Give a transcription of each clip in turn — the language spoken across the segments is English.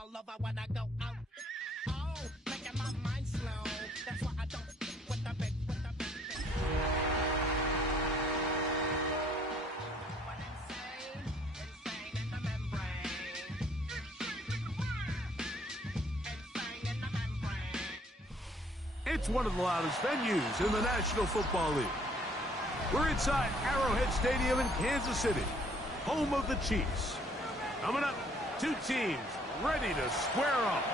all over when I go out. Oh, making my mind slow. That's why I don't with the big, with the big. What insane, insane in the membrane. Insane in the membrane. It's one of the loudest venues in the National Football League. We're inside Arrowhead Stadium in Kansas City, home of the Chiefs. Coming up, two teams ready to square off.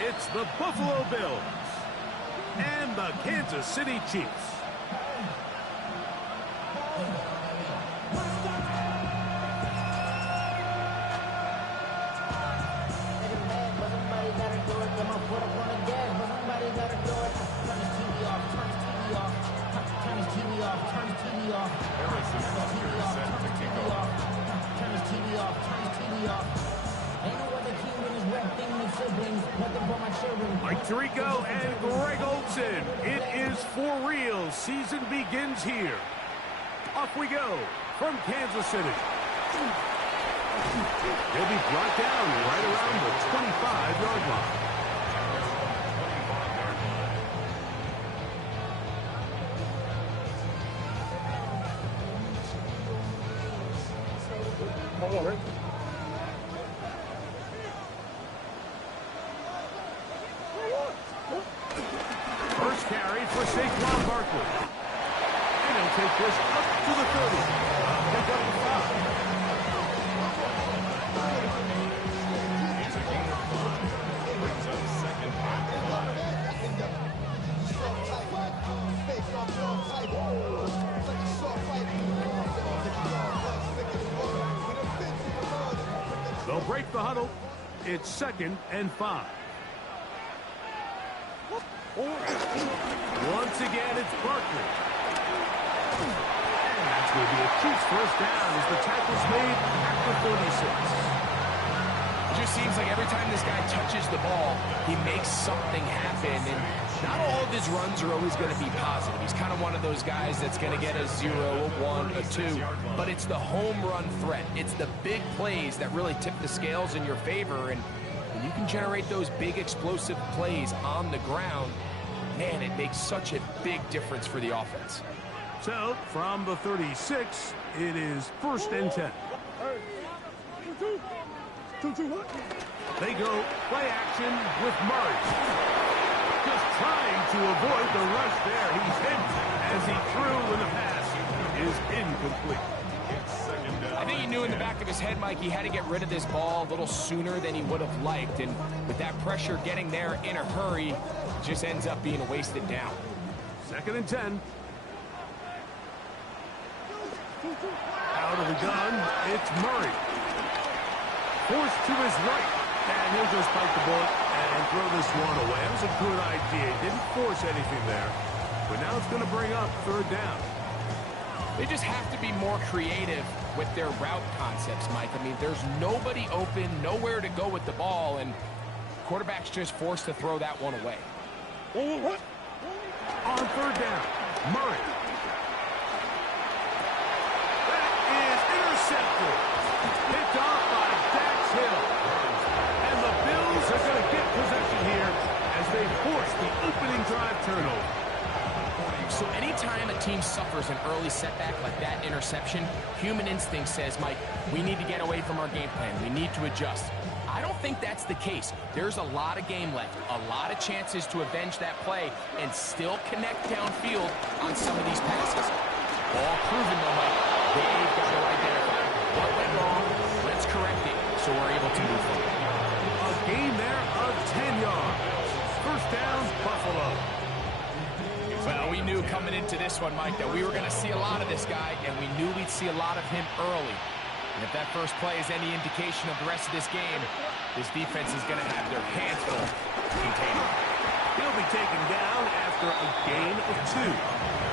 It's the Buffalo Bills and the Kansas City Chiefs. Mike Tirico and Greg Olsen. It is for real. Season begins here. Off we go from Kansas City. They'll be brought down right around the 25-yard line. First carry for Saquon Barkley. And he'll take this up to the 30. Pick up the 5. It's a gain of 5. Brings up second and 5. They'll break the huddle. It's second and 5. Once again, it's Barkley. And that's going to be a Chiefs first down as the tackle's made after 46. It just seems like every time this guy touches the ball, he makes something happen. And not all of his runs are always going to be positive. He's kind of one of those guys that's going to get a 0, a 1, a 2. But it's the home run threat. It's the big plays that really tip the scales in your favor. And when you can generate those big explosive plays on the ground, man, it makes such a big difference for the offense. So, from the 36, it is first and 10. They go play action with Murray. Just trying to avoid the rush there. He's hit as he threw when the pass is incomplete. I think he knew in the back of his head, Mike, he had to get rid of this ball a little sooner than he would have liked. And with that pressure getting there in a hurry, it just ends up being a wasted down. Second and 10. Out of the gun, it's Murray. Forced to his right. And he'll just bite the bullet and throw this one away. That was a good idea. Didn't force anything there. But now it's going to bring up third down. They just have to be more creative with their route concepts, Mike. I mean, there's nobody open, nowhere to go with the ball, and quarterback's just forced to throw that one away. On third down, Murray. That is intercepted. Picked off by Dax Hill. And the Bills are going to get possession here as they force the opening drive turnover. So anytime a team suffers an early setback like that interception, human instinct says, Mike, we need to get away from our game plan. We need to adjust. I don't think that's the case. There's a lot of game left, a lot of chances to avenge that play and still connect downfield on some of these passes. All proven, though, Mike. They've got to identify what went wrong. Let's correct it so we're able to move forward. A gain there of 10 yards. First down, Buffalo. Well, we knew coming into this one, Mike, that we were going to see a lot of this guy, and we knew we'd see a lot of him early. And if that first play is any indication of the rest of this game, this defense is going to have their hands full containing. He'll be taken down after a gain of 2.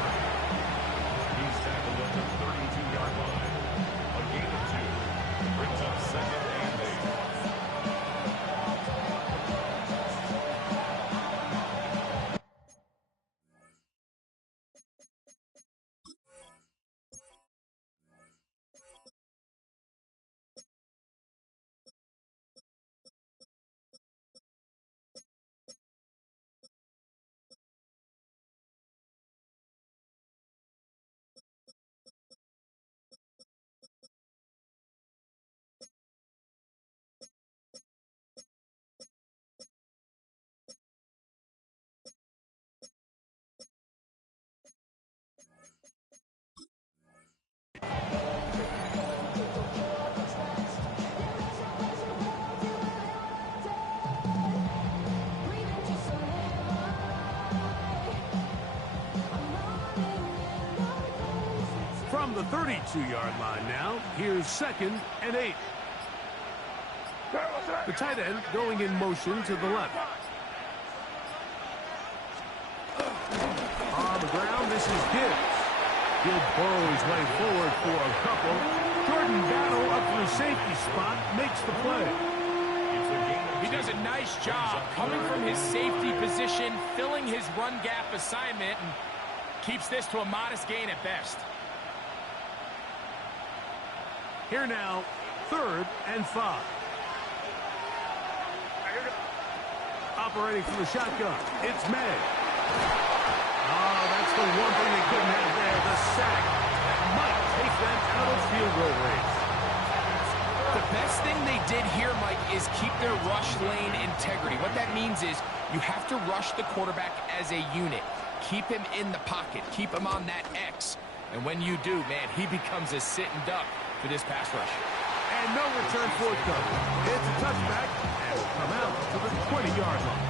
From the 32-yard line now, here's 2nd and 8. The tight end going in motion to the left. On the ground, this is Gibbs. Gibbs burrows his way forward for a couple. Jordan Battle up for the safety spot, makes the play. He does a nice job coming from his safety position, filling his run gap assignment, and keeps this to a modest gain at best. Here now, 3rd and 5. Operating from the shotgun, it's May. Oh, that's the one thing they couldn't have there, the sack. That might take them out of field goal range. The best thing they did here, Mike, is keep their rush lane integrity. What that means is you have to rush the quarterback as a unit. Keep him in the pocket. Keep him on that X. And when you do, man, he becomes a sitting duck for this pass rush. And no return forthcoming. It's a touchback, and will come out to the 20-yard line.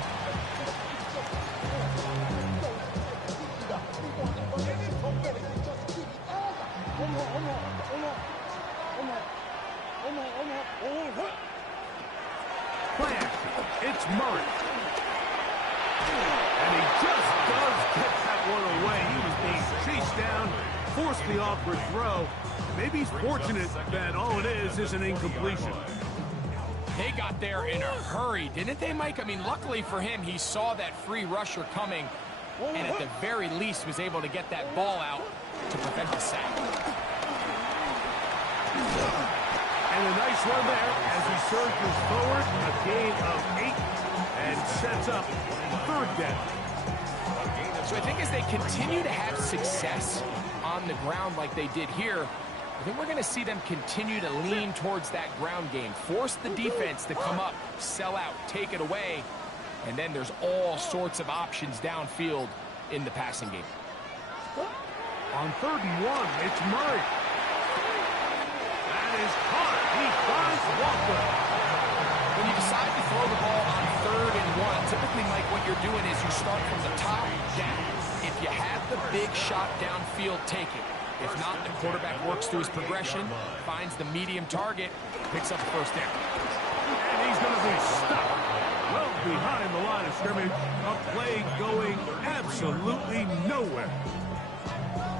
Play action. It's Murray. And he just does get that one away. He was being chased down, forced the awkward throw. Maybe he's fortunate that all it is an incompletion. They got there in a hurry, didn't they, Mike? I mean, luckily for him, he saw that free rusher coming, and at the very least was able to get that ball out to prevent the sack. And a nice run there as he surges forward, a gain of 8, and sets up 3rd down. So I think as they continue to have success on the ground like they did here, I think we're going to see them continue to lean towards that ground game, force the defense to come up, sell out, take it away, and then there's all sorts of options downfield in the passing game. On 3rd and 1, it's Murray. That is caught. He finds Walker. When you decide to throw the ball on 3rd and 1, typically, Mike, what you're doing is you start from the top down. If you have the big shot downfield, take it. If not, the quarterback works through his progression, finds the medium target, picks up the 1st down. And he's going to be stuck well behind the line of scrimmage. A play going absolutely nowhere.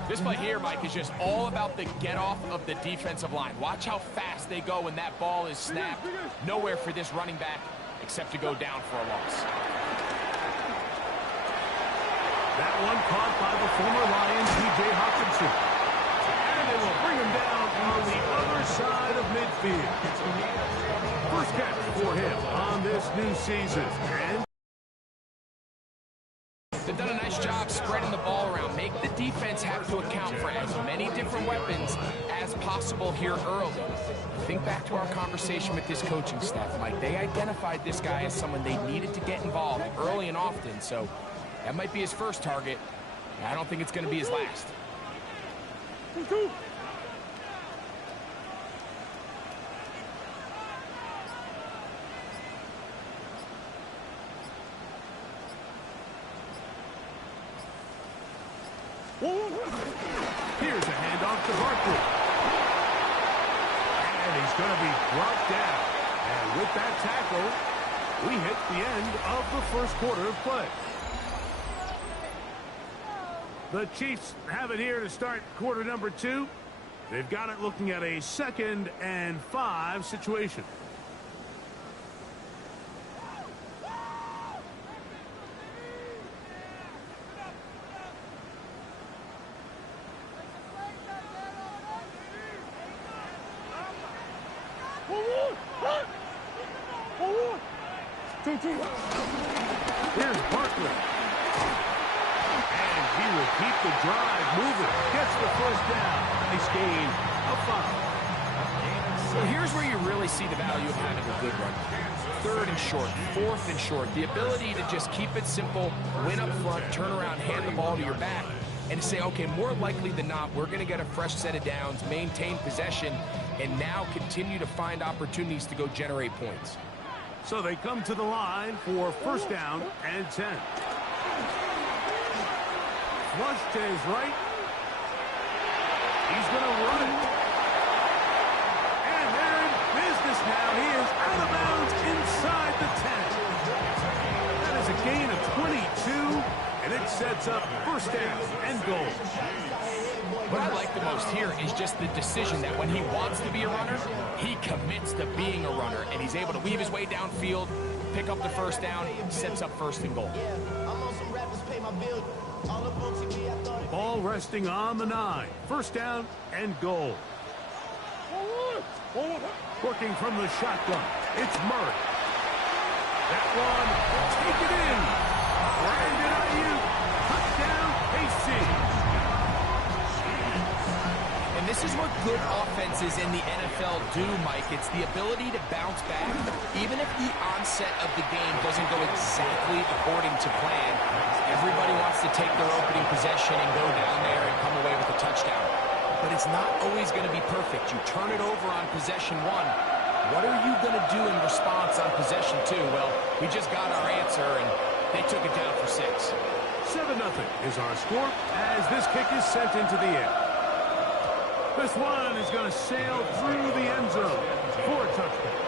This play here, Mike, is just all about the get-off of the defensive line. Watch how fast they go when that ball is snapped. Nowhere for this running back except to go down for a loss. That one caught by the former Lions, T.J. Hawkinson. And they will bring him down on the other side of midfield. First catch for him on this new season. And they've done a nice job spreading the ball around. Make the defense have to account for as many different weapons as possible here early. Think back to our conversation with this coaching staff, Mike. They identified this guy as someone they needed to get involved early and often, so that might be his first target. I don't think it's going to be his last. Here's a handoff to Barkley. And he's going to be brought down. And with that tackle, we hit the end of the first quarter of play. The Chiefs have it here to start quarter number 2. They've got it looking at a 2nd and 5 situation. Here's Barkley. And he will keep the drive moving. Gets the 1st down. Nice gain of 5. So here's where you really see the value of having a good run. 3rd and short, 4th and short. The ability to just keep it simple, win up front, turn around, hand the ball to your back, and say, okay, more likely than not, we're going to get a fresh set of downs, maintain possession, and now continue to find opportunities to go generate points. So they come to the line for 1st down and 10. Flush to his right. He's going to run it. And they're in business now. He is out of bounds inside the 10. That is a gain of 22, and it sets up first down and goal. What I like the most here is just the decision that when he wants to be a runner, he commits to being a runner, and he's able to weave his way downfield, pick up the first down, sets up first and goal. Ball resting on the 9. First down and goal. Working from the shotgun, it's Murray. That one, take it in. Brandon Ayuk, touchdown, KC. And this is what good offenses in the NFL do, Mike. It's the ability to bounce back, even if the onset of the game doesn't go exactly according to plan. Everybody wants to take their opening possession and go down there and come away with a touchdown. But it's not always going to be perfect. You turn it over on possession 1. What are you going to do in response on possession 2? Well, we just got our answer, and they took it down for 6. 7-0 is our score as this kick is sent into the air. This one is going to sail through the end zone for a touchdown.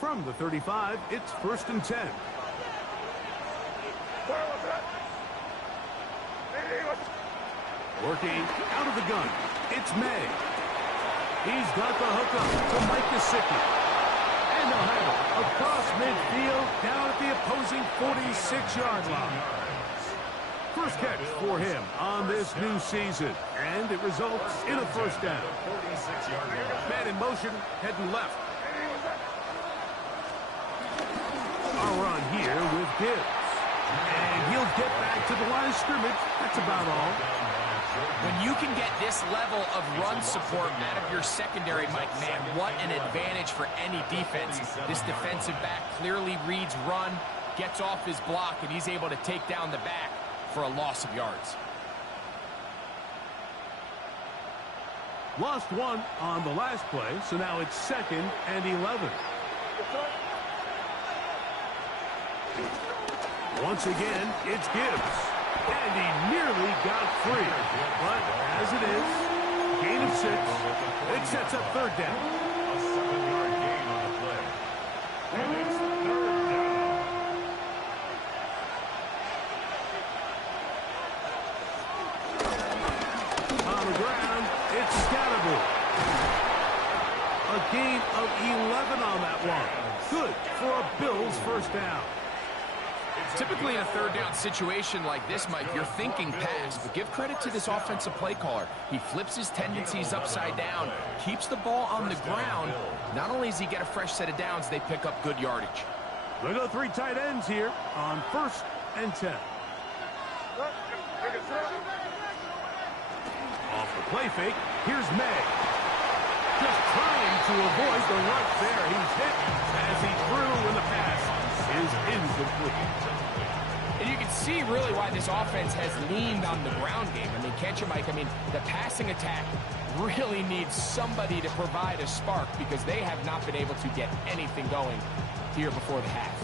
From the 35, it's first and 10. Working out of the gun, it's May. He's got the hook up to Mike Gesicki. And they'll have it across midfield down at the opposing 46-yard line. First catch for him on this new season, and it results in a first down. Man in motion, heading left. Our run here with Gibbs. And he'll get back to the line of scrimmage. That's about all. When you can get this level of run support out of your secondary, Mike, man, what an advantage for any defense. This defensive back clearly reads run, gets off his block, and he's able to take down the back for a loss of yards. Lost one on the last play, so now it's 2nd and 11. Once again, it's Gibbs. And he nearly got free. But as it is, gain of 6. It sets up third down. On the ground, it's Scatterboard. A gain of 11 on that one. Good for a Bills first down. Typically in a third down situation like this, Mike, you're thinking pass, but give credit to this offensive play caller. He flips his tendencies upside down, keeps the ball on the ground. Not only does he get a fresh set of downs, they pick up good yardage. We'll go 3 tight ends here on first and 10. Off the play fake, here's May. Just trying to avoid the rush there. He's hit as he threw when the pass is incomplete. And you can see really why this offense has leaned on the ground game. I mean, can't you, Mike? I mean, the passing attack really needs somebody to provide a spark because they have not been able to get anything going here before the half.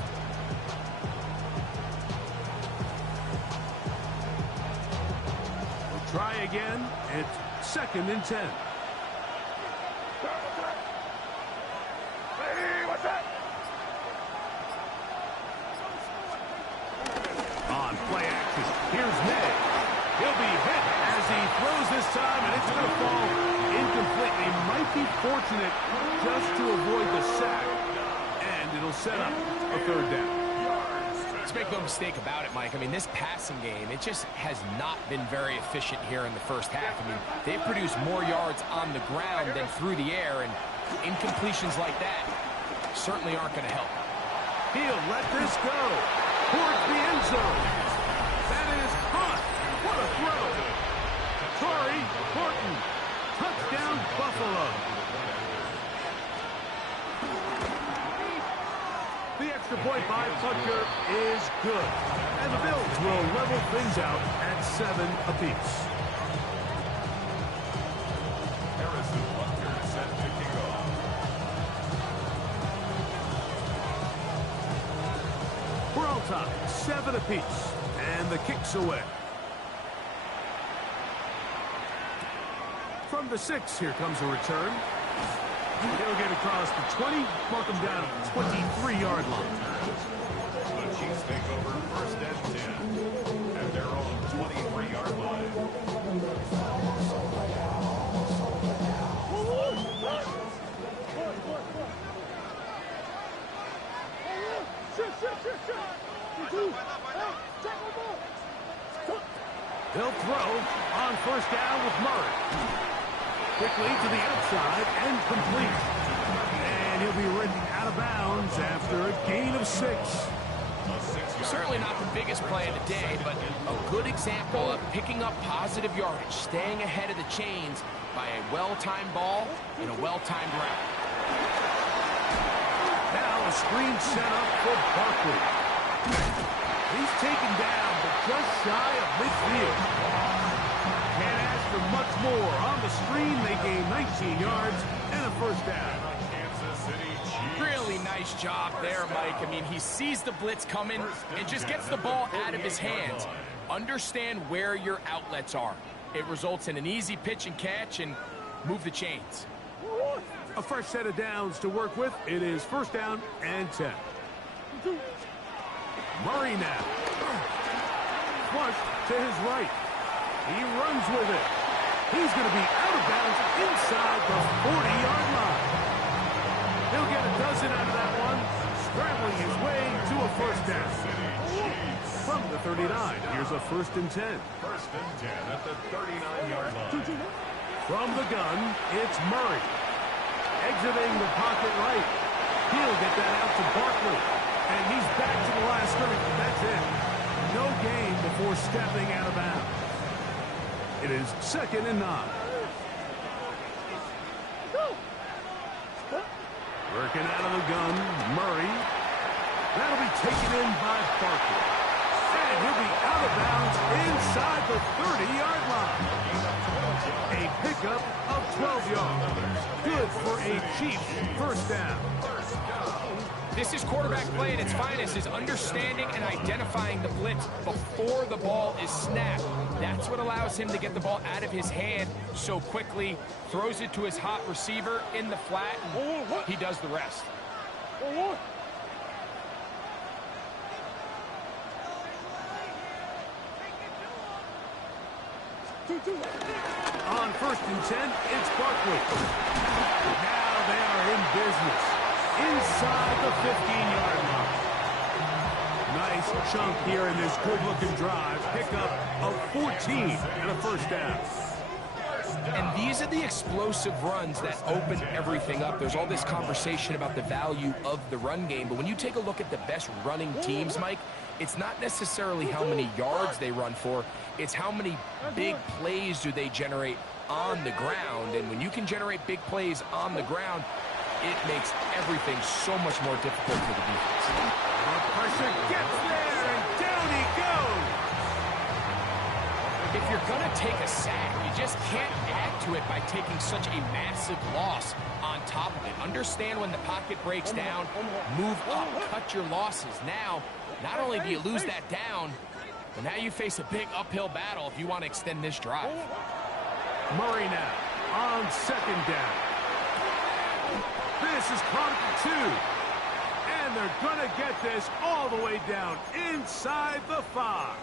We'll try again. It's 2nd and 10. On play action, here's May. He'll be hit as he throws this time, and it's going to fall incomplete. He might be fortunate just to avoid the sack, and it'll set up a third down. Let's make no mistake about it, Mike. I mean, this passing game, it just has not been very efficient here in the first half. I mean, they've produced more yards on the ground than through the air, and incompletions like that certainly aren't going to help. He'll let this go towards the end zone. That is hot. What a throw. Torrey Horton. Touchdown, Buffalo. The extra point by Butker is good. And the Bills will level things out at 7 apiece. Harrison Butker set to kick off. We're all tied, 7 apiece. And the kick's away. From the 6, here comes a return. He'll get across the 20, mark him down at the 23-yard line. The Chiefs take over first and 10 at their own 23-yard line. He'll throw on first down with Murray. Quickly to the outside and complete. And he'll be ridden out of bounds after a gain of 6. Certainly not the biggest play of the day, but a good example of picking up positive yardage, staying ahead of the chains by a well-timed ball and a well-timed route. Now a screen set up for Barkley. He's taken down, but just shy of midfield. Can't ask for much more. On the screen, they gain 19 yards and a first down. Really nice job there, Mike. I mean, he sees the blitz coming and just gets the ball out of his hands. Understand where your outlets are. It results in an easy pitch and catch and move the chains. A fresh set of downs to work with. It is first down and 10. Murray now. Flush to his right. He runs with it. He's going to be out of bounds inside the 40-yard line. He'll get a dozen out of that one, scrambling his way to a first down. From the 39, here's a first and 10. First and 10 at the 39-yard line. From the gun, it's Murray. Exiting the pocket right. He'll get that out to Barkley. And he's back to the last scrimmage. That's it. No gain before stepping out of bounds. It is second and 9. Working out of the gun, Murray. That'll be taken in by Barkley. And he'll be out of bounds inside the 30-yard line. A pickup of 12 yards. Good for a Chiefs first down. This is quarterback play at its finest, is understanding and identifying the blitz before the ball is snapped. That's what allows him to get the ball out of his hand so quickly, throws it to his hot receiver in the flat, and he does the rest. On first and 10, it's Barkley. Now they are in business. Inside the 15-yard line. Nice chunk here in this good-looking drive. Pickup of 14 and a first down. And these are the explosive runs that open everything up. There's all this conversation about the value of the run game, but when you take a look at the best running teams, Mike, it's not necessarily how many yards they run for, it's how many big plays do they generate on the ground. And when you can generate big plays on the ground, it makes everything so much more difficult for the defense. The pressure gets there, and down he goes. If you're going to take a sack, you just can't add to it by taking such a massive loss on top of it. Understand when the pocket breaks down, move up, cut your losses. Now, not only do you lose that down, but now you face a big uphill battle if you want to extend this drive. Murray now on second down. This is Chronicle 2. And they're going to get this all the way down inside the 5.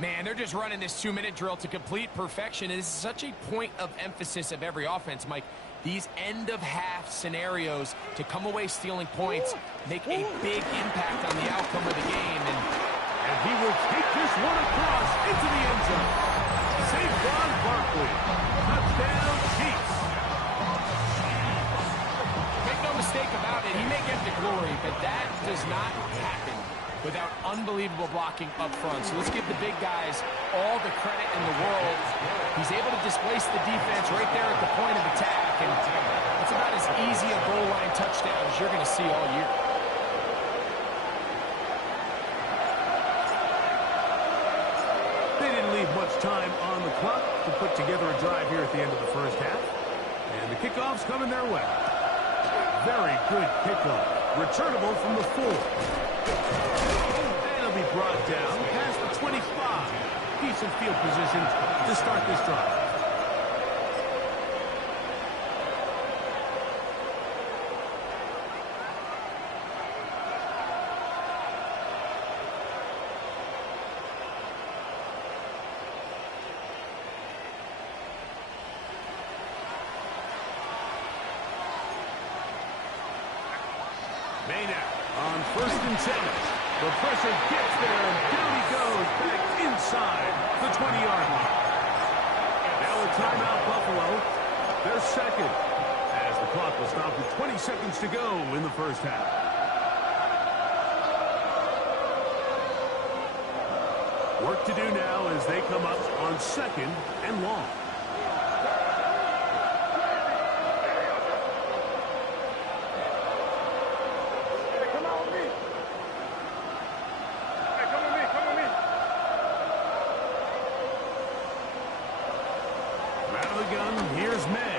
Man, they're just running this 2-minute drill to complete perfection. And this is such a point of emphasis of every offense, Mike. These end-of-half scenarios to come away stealing points make a big impact on the outcome of the game. And he will take this one across into the end zone. Saquon Barkley. Touchdown, Chiefs. Make no mistake about it, he may get the glory, but that does not happen without unbelievable blocking up front. So let's give the big guys all the credit in the world. He's able to displace the defense right there at the point of attack, and it's about as easy a goal line touchdown as you're going to see all year. They didn't leave much time on the clock to put together a drive here at the end of the first half. And the kickoff's coming their way. Very good kickoff. Returnable from the 4. And it'll be brought down past the 25. Decent field position to start this drive. On 1st and 10. The pressure gets there, and down he goes back inside the 20-yard line. Now a timeout, Buffalo. They're second, as the clock will stop with 20 seconds to go in the first half. Work to do now as they come up on 2nd and long. Here's May.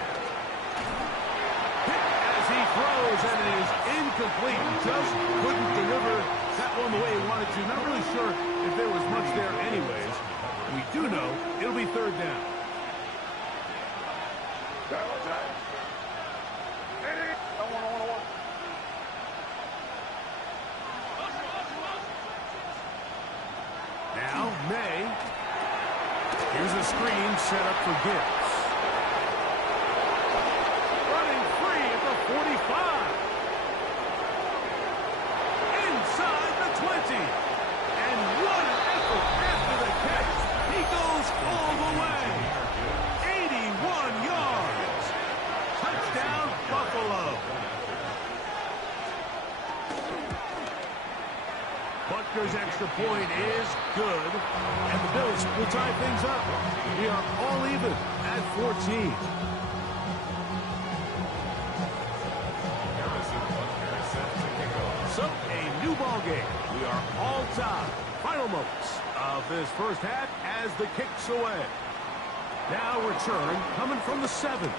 Hit as he throws, and it is incomplete. Just couldn't deliver that one the way he wanted to. Not really sure if there was much there anyways. We do know it'll be 3rd down. Now, May. Here's a screen set up for Gibbs. 45. Inside the 20. And what an effort after the catch. He goes all the way. 81 yards. Touchdown, Buffalo. Butker's extra point is good. And the Bills will tie things up. We are all even at 14. So, a new ball game. We are all tied. Final moments of this first half as the kick's away. Now return coming from the 7. And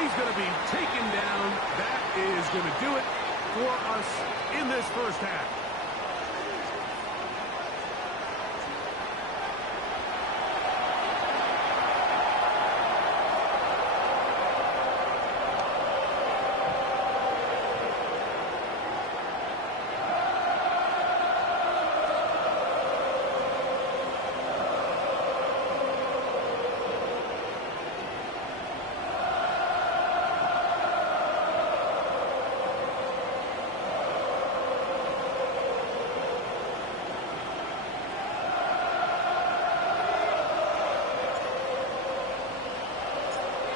he's going to be taken down. That is going to do it for us in this first half.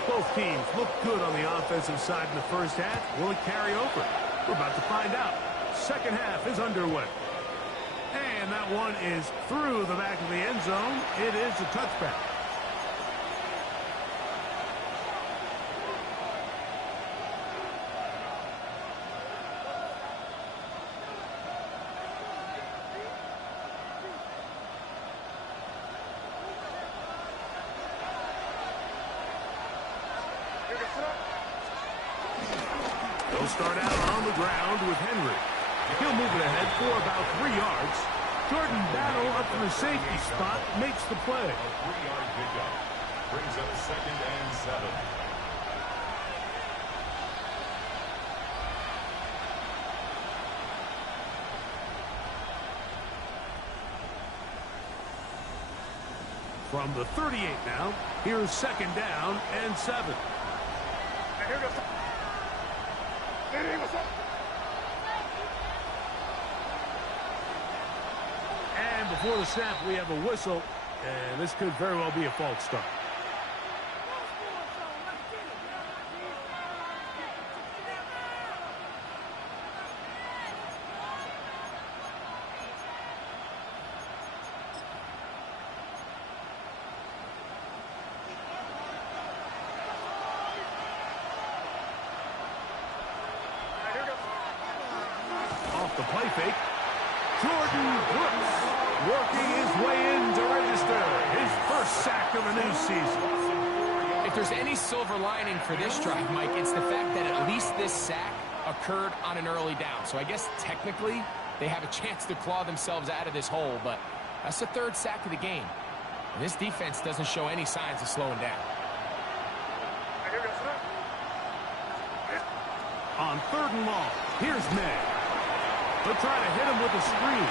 Both teams look good on the offensive side in the first half. Will it carry over? We're about to find out. Second half is underway. And that one is through the back of the end zone. It is a touchback. They'll start out on the ground with Henry. He'll move it ahead for about 3 yards. Jordan Battle up in the safety spot makes the play. A 3-yard pickup brings up 2nd and 7. From the 38 now, here's 2nd down and 7. And here goes. And before the snap, we have a whistle, and this could very well be a false start. The play fake. Jordan Brooks working his way in to register his first sack of the new season. If there's any silver lining for this drive, Mike, it's the fact that at least this sack occurred on an early down. So I guess technically they have a chance to claw themselves out of this hole, but that's the third sack of the game. And this defense doesn't show any signs of slowing down. On 3rd and long, here's May. They'll try to hit him with a screen.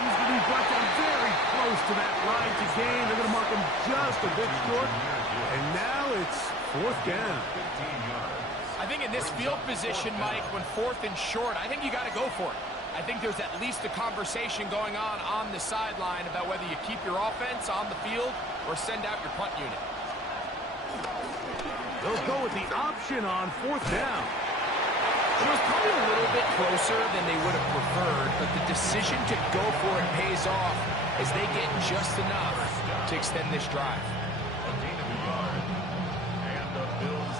He's going to be brought down very close to that line to gain. They're going to mark him just a bit short. And now it's 4th down. I think in this field position, Mike, when 4th and short, I think you got to go for it. I think there's at least a conversation going on the sideline about whether you keep your offense on the field or send out your punt unit. They'll go with the option on 4th down. It was probably a little bit closer than they would have preferred, but the decision to go for it pays off as they get just enough to extend this drive.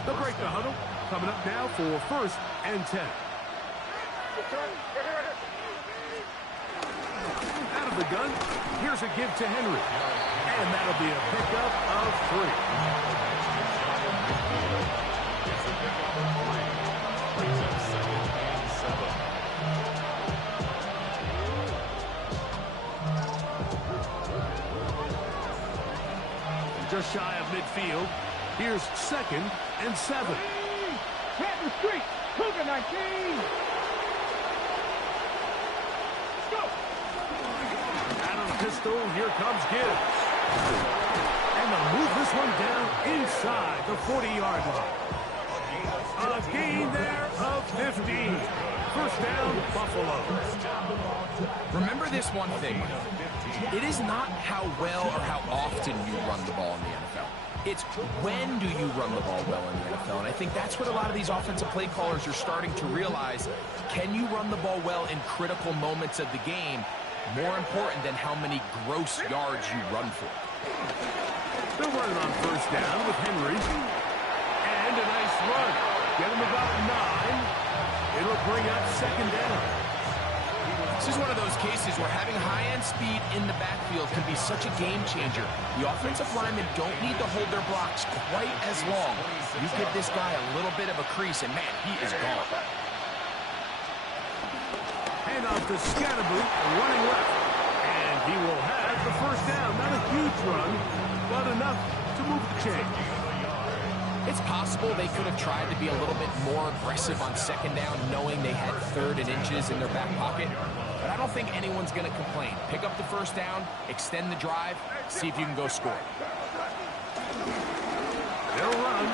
They'll break the huddle. Coming up now for 1st and 10. Out of the gun, here's a give to Henry. And that'll be a pickup of 3. Just shy of midfield. Here's 2nd and 7. Canton Street, Cougar 19. Let's go. Out on a pistol, here comes Gibbs. And they'll move this one down inside the 40-yard line. A gain there of 15. 1st down, Buffalo. Remember this one thing. It is not how well or how often you run the ball in the NFL. It's when do you run the ball well in the NFL. And I think that's what a lot of these offensive play callers are starting to realize. Can you run the ball well in critical moments of the game? More important than how many gross yards you run for. They're running on 1st down with Henry. And a nice run. Get him about 9. It'll bring up 2nd down. This is one of those cases where having high-end speed in the backfield can be such a game changer. The offensive linemen don't need to hold their blocks quite as long. You give this guy a little bit of a crease, and man, he is gone. Hand off to Scatterboot, running left. And he will have the 1st down. Not a huge run, but enough to move the chain. It's possible they could have tried to be a little bit more aggressive on 2nd down, knowing they had 3rd and inches in their back pocket. But I don't think anyone's going to complain. Pick up the 1st down, extend the drive, see if you can go score. They'll run.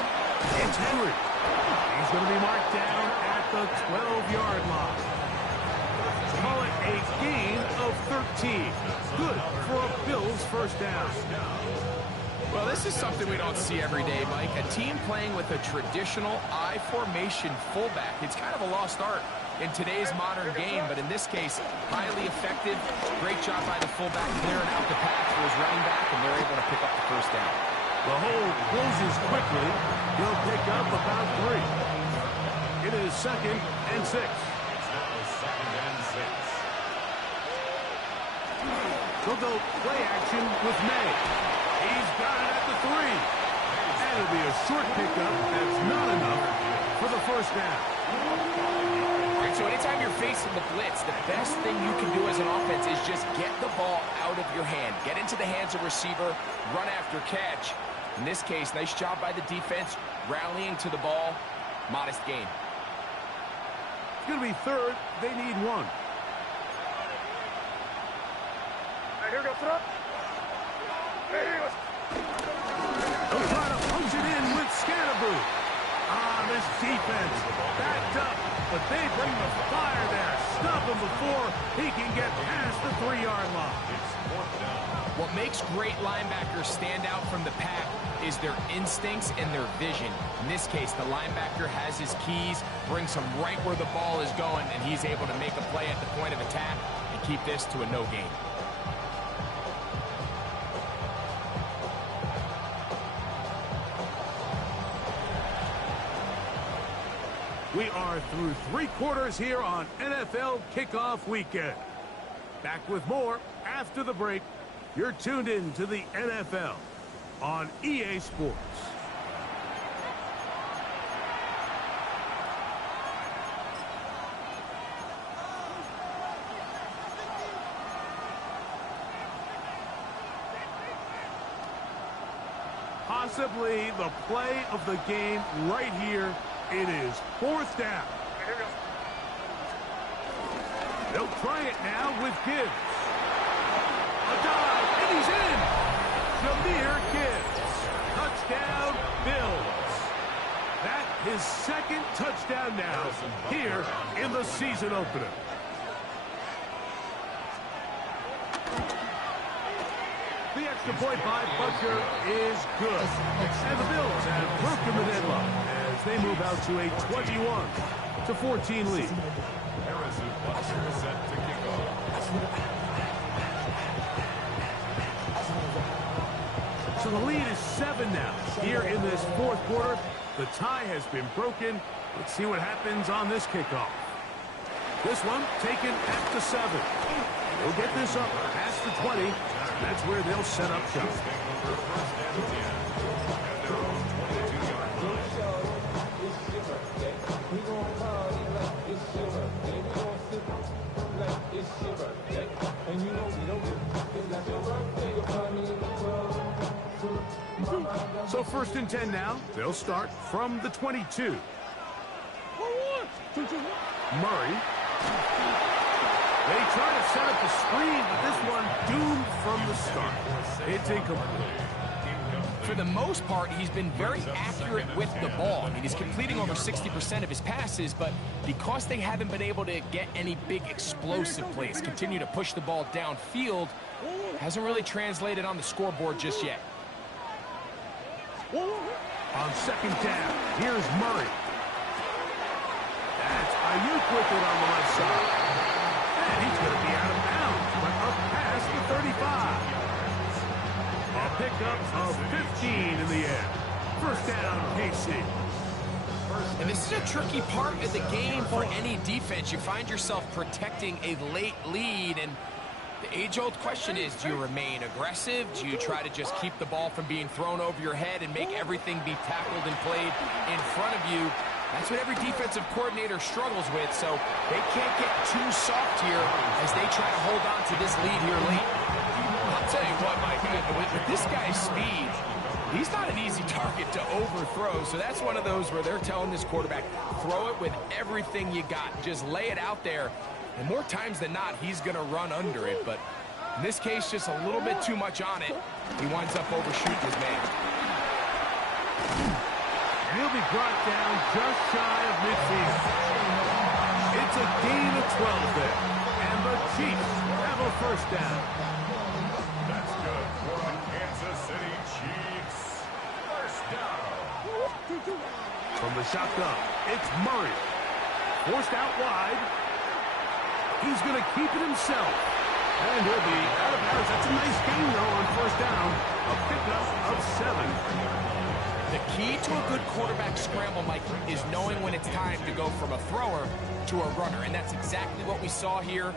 It's Henry. He's going to be marked down at the 12-yard line. Call it a gain of 13. Good for a Bills 1st down. Well, this is something we don't see every day, Mike. A team playing with a traditional I formation fullback. It's kind of a lost art in today's modern game, but in this case, highly effective. Great job by the fullback clearing out the path for his running back, and they're able to pick up the 1st down. The hole closes quickly. He'll pick up about 3. It is 2nd and 6. They'll go play action with May. He's got it at the 3. And it'll be a short pickup. That's not enough for the 1st down. All right, so anytime you're facing the blitz, the best thing you can do as an offense is just get the ball out of your hand. Get into the hands of receiver, run after catch. In this case, nice job by the defense, rallying to the ball. Modest gain. It's going to be 3rd. They need 1. Here goes up. They'll try to punch it in with Scatterboot. This defense backed up, but they bring the fire there. Stop him before he can get past the 3-yard line. What makes great linebackers stand out from the pack is their instincts and their vision. In this case, the linebacker has his keys, brings him right where the ball is going, and he's able to make a play at the point of attack and keep this to a no gain. We are through 3 quarters here on NFL Kickoff Weekend. Back with more after the break. You're tuned in to the NFL on EA Sports. Possibly the play of the game right here. It is 4th down. They'll try it now with Gibbs. A dive, and he's in. Jahmyr Gibbs. Touchdown, Bills. That's his 2nd touchdown now here in the season opener. The extra point by Butker is good. And the Bills have broken the deadlock as they move out to a 21-14 lead. Harrison Butker set to kick off. So the lead is 7 now. Here in this 4th quarter, the tie has been broken. Let's see what happens on this kickoff. This one taken at the 7. They'll get this up past the 20. That's where they'll set up shop. So 1st and 10 now. They'll start from the 22. Murray. They try to set up the screen, but this one doomed from the start. It's incomplete. For the most part, he's been very accurate with the ball. I mean, he's completing over 60% of his passes, but because they haven't been able to get any big explosive plays, continue to push the ball downfield, hasn't really translated on the scoreboard just yet. On 2nd down, here's Murray. That's Ayuk with it on the left side. And he's going to be out of bounds, but up past the 35. A pickup of 15 in the air. 1st down, KC. And this is a tricky part of the game for any defense. You find yourself protecting a late lead, and the age-old question is, do you remain aggressive? Do you try to just keep the ball from being thrown over your head and make everything be tackled and played in front of you? That's what every defensive coordinator struggles with, so they can't get too soft here as they try to hold on to this lead here late. I'll tell you what, Mike, with this guy's speed, he's not an easy target to overthrow, so that's one of those where they're telling this quarterback, throw it with everything you got. Just lay it out there, and more times than not, he's going to run under it, but in this case, just a little bit too much on it. He winds up overshooting his man. He'll be brought down just shy of midfield. It's a gain of 12 there. And the Chiefs have a 1st down. That's good for the Kansas City Chiefs. 1st down. From the shotgun, it's Murray. Forced out wide. He's going to keep it himself. And he'll be out of bounds. That's a nice gain, though, on 1st down. A pickup of 7. The key to a good quarterback scramble, Mike, is knowing when it's time to go from a thrower to a runner, and that's exactly what we saw here.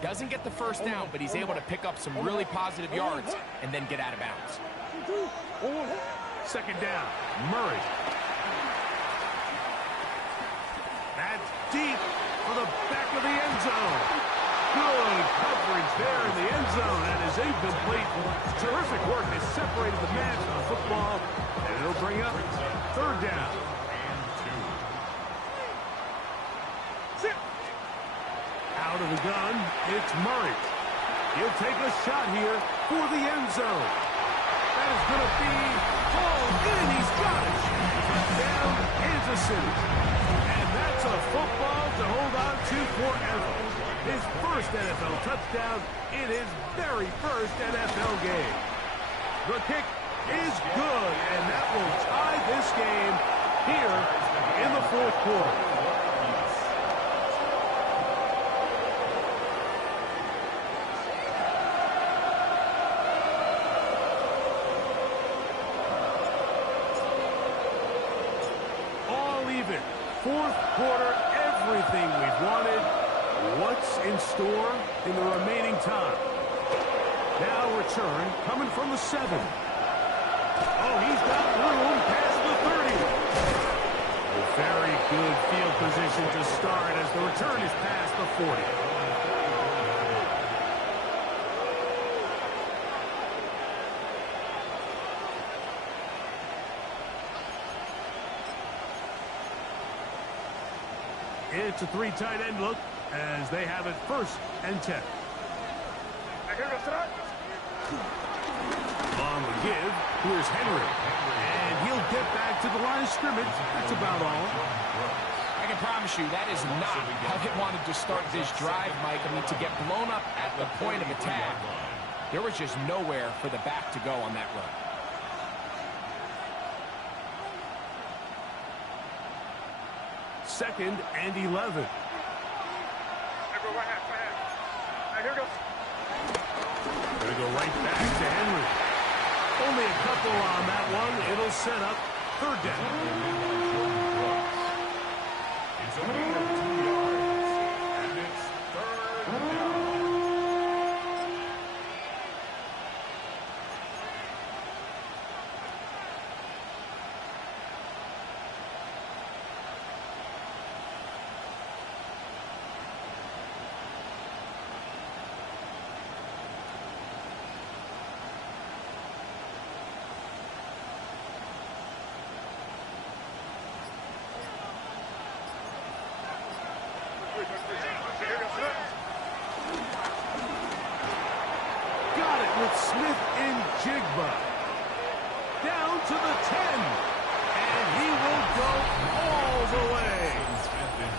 Doesn't get the 1st down, but he's able to pick up some really positive yards and then get out of bounds. 2nd down, Murray. That's deep for the back of the end zone. Good coverage there in the end zone, and is incomplete. Terrific work has separated the man from the football, and it'll bring up 3rd down. Out of the gun, it's Murray. He'll take a shot here for the end zone. That is going to be hauled in. He's got it. Touchdown, Kansas City. And that's a football to hold on to forever. His 1st NFL touchdown in his very 1st NFL game. The kick is good, and that will tie this game here in the 4th quarter. All even. 4 Fourth quarter, everything we've wanted. What's in store in the remaining time? Now return coming from the 7. Oh, he's got room past the 30. A very good field position to start as the return is past the 40. It's a 3 tight end look as they have it 1st and 10. On the give, here's Henry. And he'll get back to the line of scrimmage. That's about all. I can promise you that is not how they wanted to start this drive, Mike. I mean, to get blown up at the point of attack, there was just nowhere for the back to go on that run. Second and 11. Here goes. Gonna go right back to Henry. Only a couple on that one. It'll set up 3rd down. It's only 2 yards, and it's 3rd down. Got it with Smith and Jigba. Down to the 10. And he will go all the way.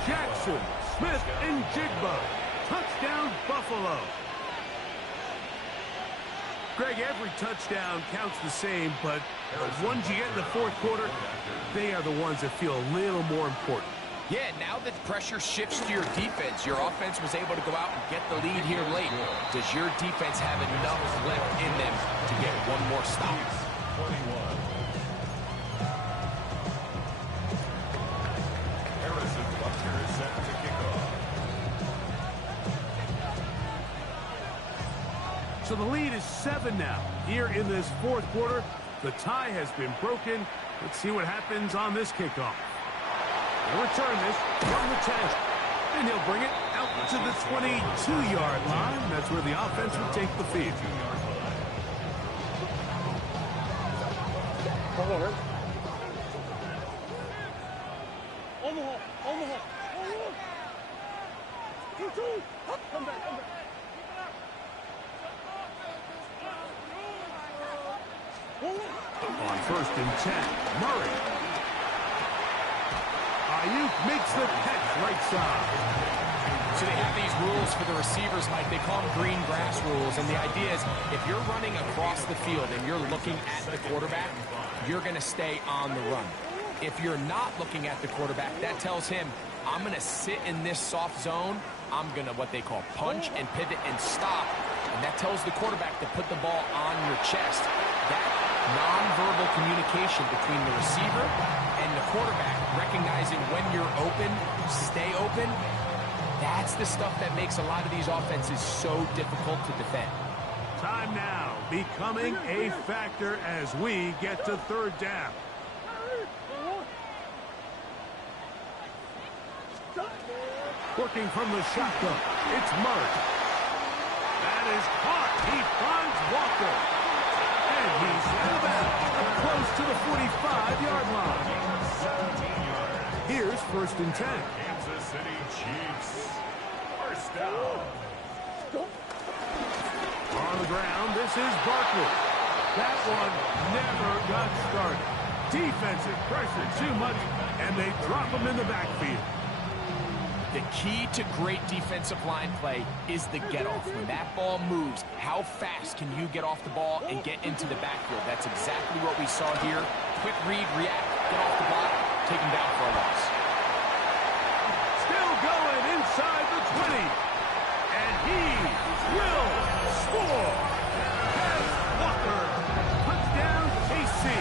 Jackson, Smith, and Jigba. Touchdown, Buffalo. Greg, every touchdown counts the same, but the ones you get in the 4th quarter, they are the ones that feel a little more important. Yeah, now that pressure shifts to your defense, your offense was able to go out and get the lead here late. Does your defense have enough left in them to get one more stop? 21. Harrison Butker is set to kick off. So the lead is 7 now. Here in this 4th quarter, the tie has been broken. Let's see what happens on this kickoff. He'll return this from the 10. And he'll bring it out to the 22-yard line. That's where the offense will take the field. On 1st and 10, Murray. Ayuk makes the catch right side. So they have these rules for the receivers, Mike. They call them green grass rules. And the idea is if you're running across the field and you're looking at the quarterback, you're going to stay on the run. If you're not looking at the quarterback, that tells him, I'm going to sit in this soft zone. I'm going to what they call punch and pivot and stop. And that tells the quarterback to put the ball on your chest. That nonverbal communication between the receiver and the quarterback, recognizing when you're open, stay open, that's the stuff that makes a lot of these offenses so difficult to defend. Time now becoming a factor as we get to 3rd down. Working from the shotgun, it's Murray. That is caught. He finds Walker. And he's out of bounds, close to the 45-yard line. 17 yards. Here's 1st and 10. Kansas City Chiefs. 1st down. On the ground, this is Barkley. That one never got started. Defensive pressure too much, and they drop him in the backfield. The key to great defensive line play is the get-off. When that ball moves, how fast can you get off the ball and get into the backfield? That's exactly what we saw here. Quick read, react, get off the block, take him down for a loss. Still going inside the 20. And he will score. Pass Walker. Touchdown, KC.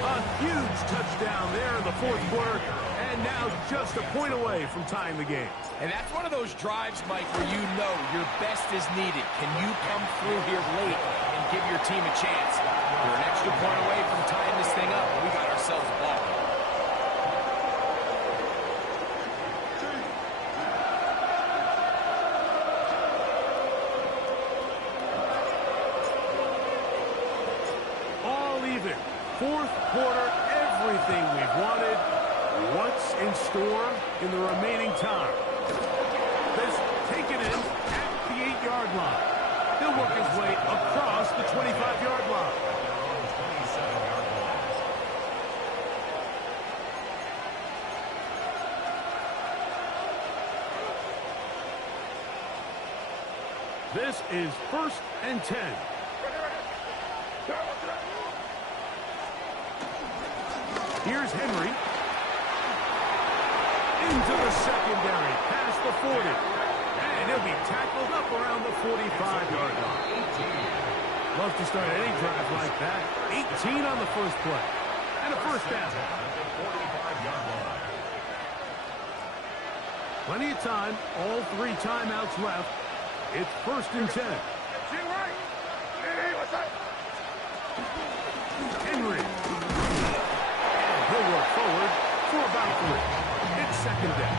A huge touchdown there in the 4th And now just a point away from tying the game. And that's one of those drives, Mike, where you know your best is needed. Can you come through here late and give your team a chance? We're an extra point away from tying this thing up, and we got ourselves a ball. All even. Fourth quarter, everything we've wanted. What's in store in the remaining time? This taken in at the 8-yard line. He'll work his way across the 25-yard line. This is 1st and 10. Here's Henry. Into the secondary, past the 40. And he'll be tackled up around the 45-yard line. Love to start any drive like that. 18 on the first play. And a first down. Plenty of time. All 3 timeouts left. It's 1st and 10. Henry. And he'll work forward for about 3. It's 2nd down.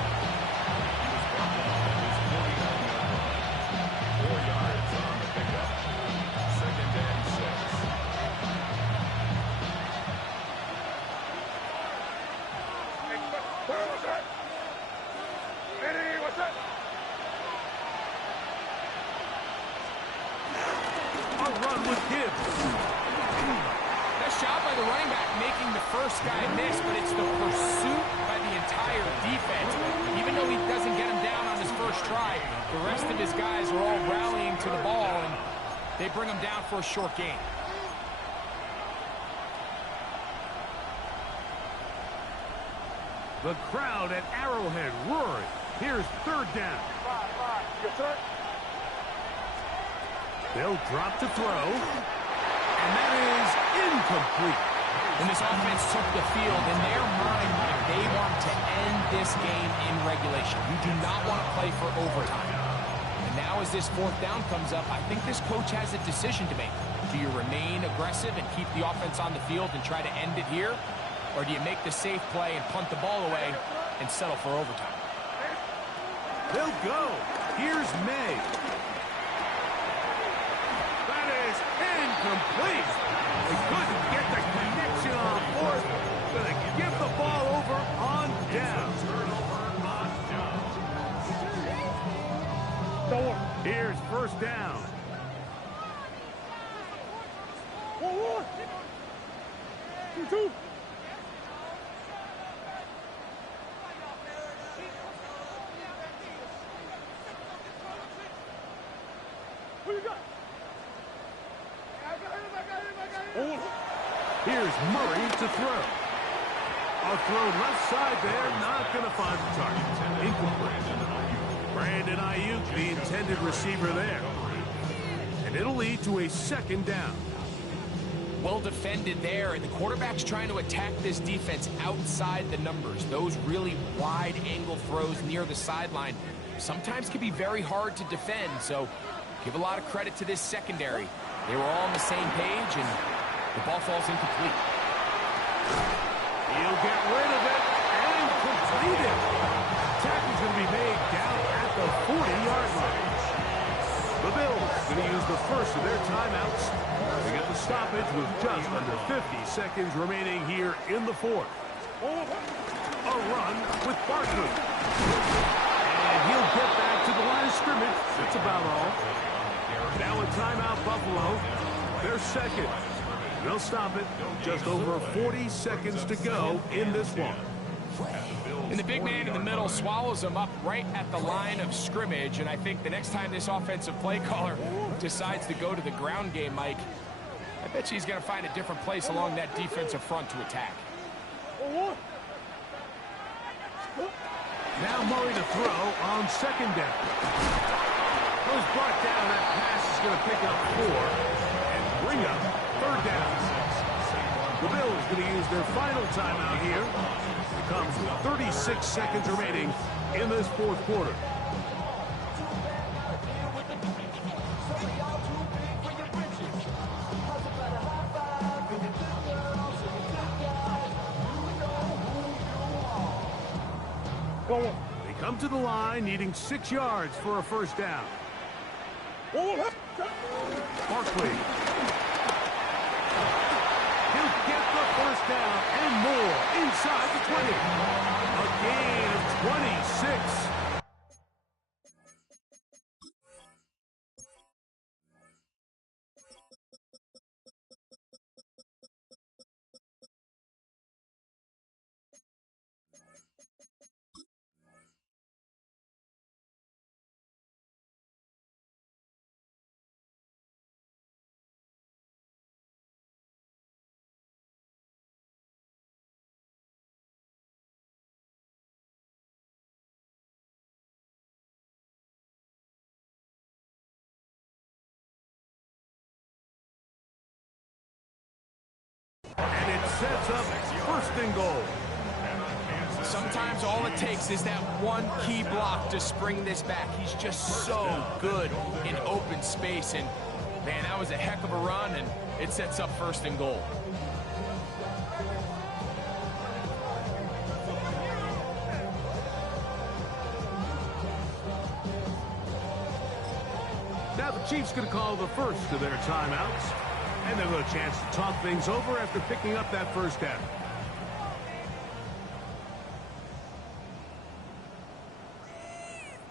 4 yards on the pickup. 2nd and 6. A run with Gibbs. Nice job by the running back making the first guy miss, but it's the pursuit by the entire defense. Even though he doesn't get him down on his first try, the rest of his guys are all rallying to the ball, and they bring him down for a short gain. The crowd at Arrowhead roaring. Here's 3rd down. They'll drop to throw. And that is incomplete. And this offense took the field in their mind. They want to end this game in regulation. You do not want to play for overtime. And now as this 4th down comes up, I think this coach has a decision to make. Do you remain aggressive and keep the offense on the field and try to end it here? Or do you make the safe play and punt the ball away and settle for overtime? They'll go. Here's May. That is incomplete. They couldn't get the connection on 4th. Gonna give the ball over on down. Here's 1st down. Two. Here's Murray to throw. A throw left side there, not going to find the target. Incomplete. Brandon Ayuk, the intended receiver there. And it'll lead to a 2nd down. Well defended there, and the quarterback's trying to attack this defense outside the numbers. Those really wide angle throws near the sideline sometimes can be very hard to defend, so give a lot of credit to this secondary. They were all on the same page, and the ball falls incomplete. He'll get rid of it and complete it. Tackle's going to be made down at the 40-yard line. The Bills going to use the first of their timeouts. They get the stoppage with just under 50 seconds remaining here in the 4th. A run with Barkley. And he'll get back to the line of scrimmage. That's about all. Now a timeout, Buffalo. They're 2nd. They'll stop it. Just over 40 seconds to go in this one. And the big man in the middle swallows him up right at the line of scrimmage. And I think the next time this offensive play caller decides to go to the ground game, Mike, I bet you he's going to find a different place along that defensive front to attack. Now Murray to throw on 2nd down. Goes brought down. That pass is going to pick up 4 and bring up 3rd down. The Bills going to use their final timeout here. The comes with 36 seconds remaining in this fourth quarter. They come to the line needing 6 yards for a first down. Barkley. He'll get the first down and more inside the 20. A gain of 26. And it sets up first and goal. Sometimes all it takes is that one key block to spring this back. He's just so good in open space. And, man, that was a heck of a run, and it sets up first and goal. Now the Chiefs going to call the first of their timeouts. And they'll have a chance to talk things over after picking up that first down.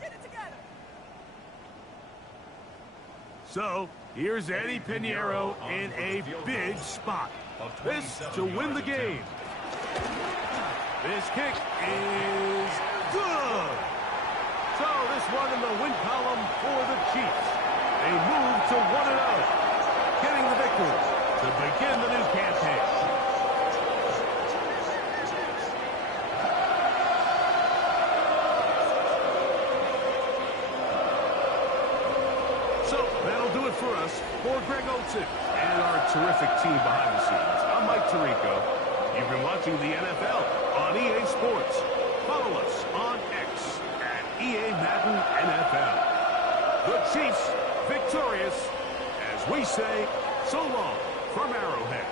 Get it together. So, here's Eddie Pinheiro in a big spot. This to win the game. This kick is good. So, this one in the win column for the Chiefs. They move to 1-0. Getting the victory to begin the new campaign. So, that'll do it for us. For Greg Olson and our terrific team behind the scenes, I'm Mike Tirico. You've been watching the NFL on EA Sports. Follow us on X at EA Madden NFL. The Chiefs victorious. We say so long from Arrowhead.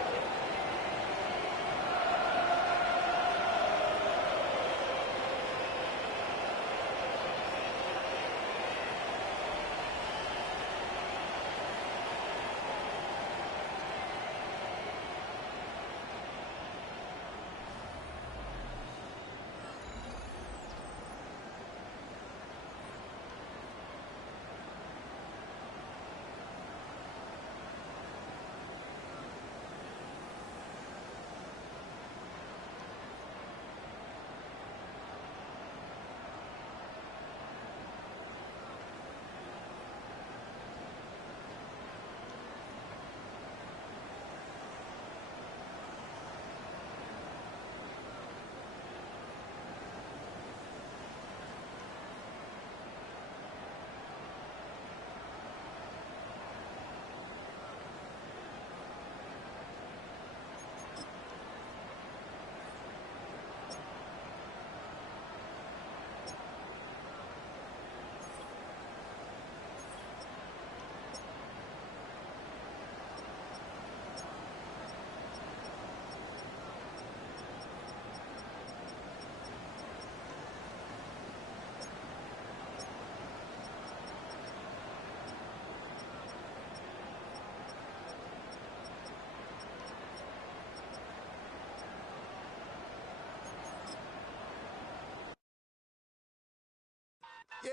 Yeah,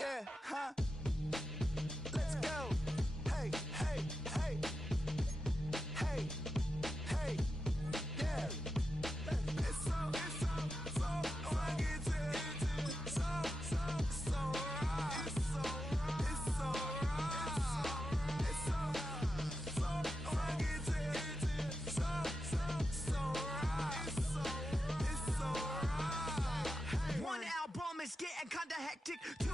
yeah, huh? Let's go. Hey, hey, hey. Hey, hey, yeah. It's so fucking so right. It's so right. It's so fucking so right. One album is getting kinda hectic. Two